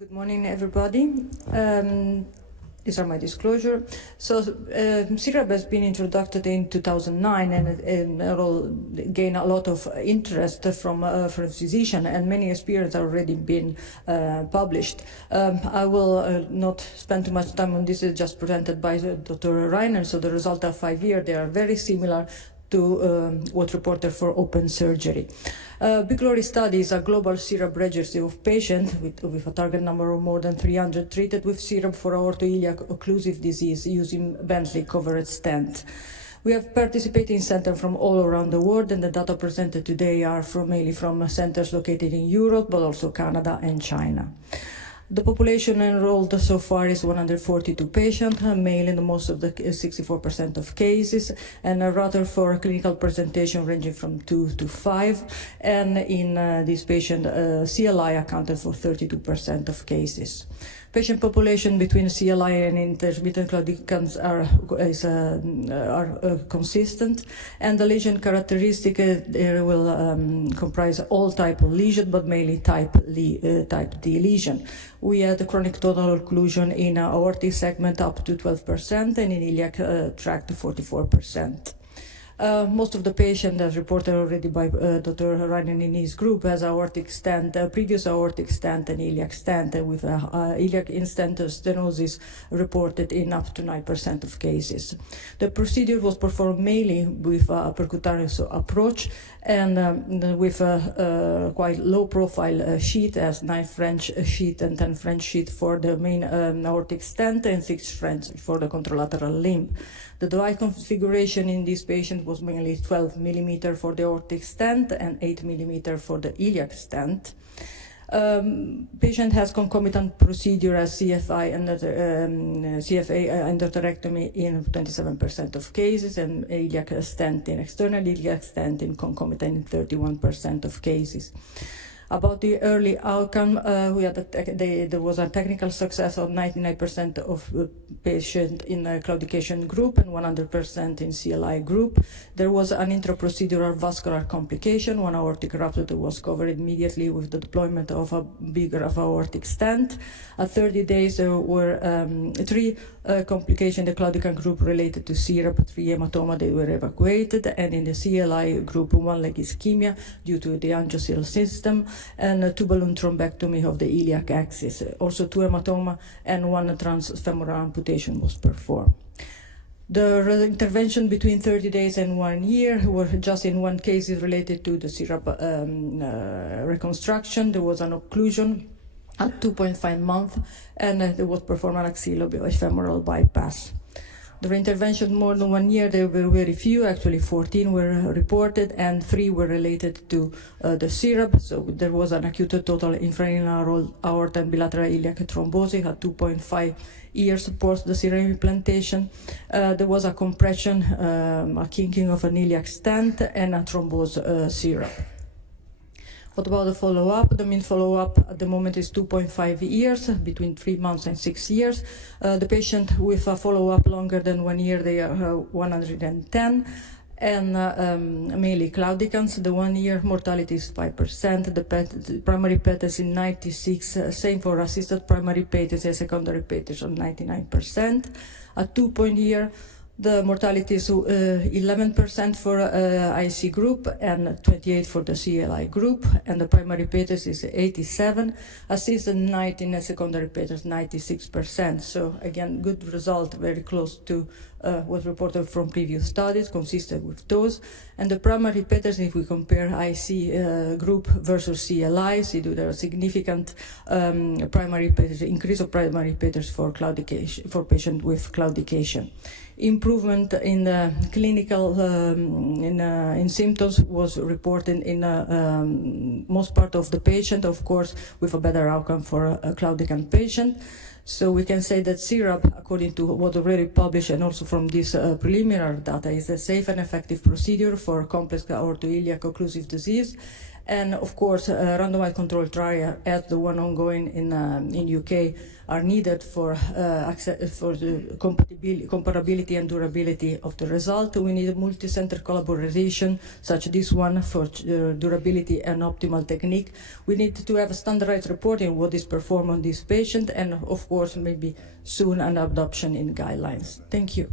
Good morning, everybody. These are my disclosure. So, Cerab has been introduced in 2009 and it will gain a lot of interest from physicians, and many experiences have already been published. I will not spend too much time on this. It's just presented by Dr. Reiner. So the result of 5 years, they are very similar to what reported for open surgery. Big Glory study is a global Cerab registry of patients with a target number of more than 300 treated with Cerab for aortoiliac occlusive disease using Bentley covered stent. We have participated in centers from all around the world, and the data presented today are mainly from centers located in Europe, but also Canada and China. The population enrolled so far is 142 patients, male in most of the 64% of cases, and a rather for clinical presentation ranging from 2 to 5. And in this patient, CLI accounted for 32% of cases. Patient population between CLI and intermittent claudicants are consistent, and the lesion characteristic will comprise all type of lesion, but mainly type D lesion. We had chronic total occlusion in aortic segment up to 12% and in iliac tract to 44%. Most of the patients, as reported already by Dr. Reiner in his group, has aortic stent, previous aortic stent and iliac stent, with iliac in-stent stenosis reported in up to 9% of cases. The procedure was performed mainly with a percutaneous approach and with a quite low-profile sheet, as 9 French sheet and 10 French sheet for the main aortic stent and 6 French for the contralateral limb. The device configuration in this patient was mainly 12 millimeter for the aortic stent and 8 millimeter for the iliac stent. Patient has concomitant procedure as CFA endarterectomy in 27% of cases, and iliac stent in external iliac stent in concomitant in 31% of cases. About the early outcome, there was a technical success of 99% of patients in the claudication group and 100% in CLI group. There was an intraprocedural vascular complication. One aortic rupture that was covered immediately with the deployment of a bigger aortic stent. At 30 days, there were 3 complications in the claudicant group related to Cerab, 3 hematoma. They were evacuated, and in the CLI group, 1 leg ischemia due to the angioceal system, and a 2 balloon thrombectomy of the iliac axis. Also 2 hematoma and 1 transfemoral amputation was performed. The intervention between 30 days and 1 year were just in 1 case related to the Cerab reconstruction. There was an occlusion at 2.5 months, and there was performed an axillofemoral bypass. The intervention more than 1 year, there were very few, actually 14 were reported, and 3 were related to the Cerab. So there was an acute total infrarenal aorta and bilateral iliac thrombosis at 2.5 years post the Cerab implantation. There was a compression, a kinking of an iliac stent, and a thrombosed Cerab. What about the follow-up? The mean follow-up at the moment is 2.5 years, between 3 months and 6 years. The patient with a follow-up longer than 1 year, they are 110. And mainly claudicants, the 1 year mortality is 5%, the primary PET is in 96%, same for assisted primary PET and secondary PET is on 99%. At 2 year, the mortality is 11% for IC group and 28% for the CLI group, and the primary PETs is 87%, assisted 19%, and secondary PETs 96%. So again, good result, very close to what reported from previous studies, consistent with those. And the primary PETs, if we compare IC group versus CLI, see there are significant primary PETs, increase of primary PETs for claudication, for patients with claudication. Improvement in the clinical in symptoms was reported in most part of the patient, of course, with a better outcome for a claudicant patient. So we can say that Cerab, according to what already published and also from this preliminary data, is a safe and effective procedure for complex aortoiliac occlusive disease, And of course, randomized control trial, as the one ongoing in UK, are needed for the comparability and durability of the result. We need a multi-center collaboration, such as this one, for durability and optimal technique. We need to have a standardized reporting what is performed on this patient, and of course, maybe soon an adoption in guidelines. Thank you.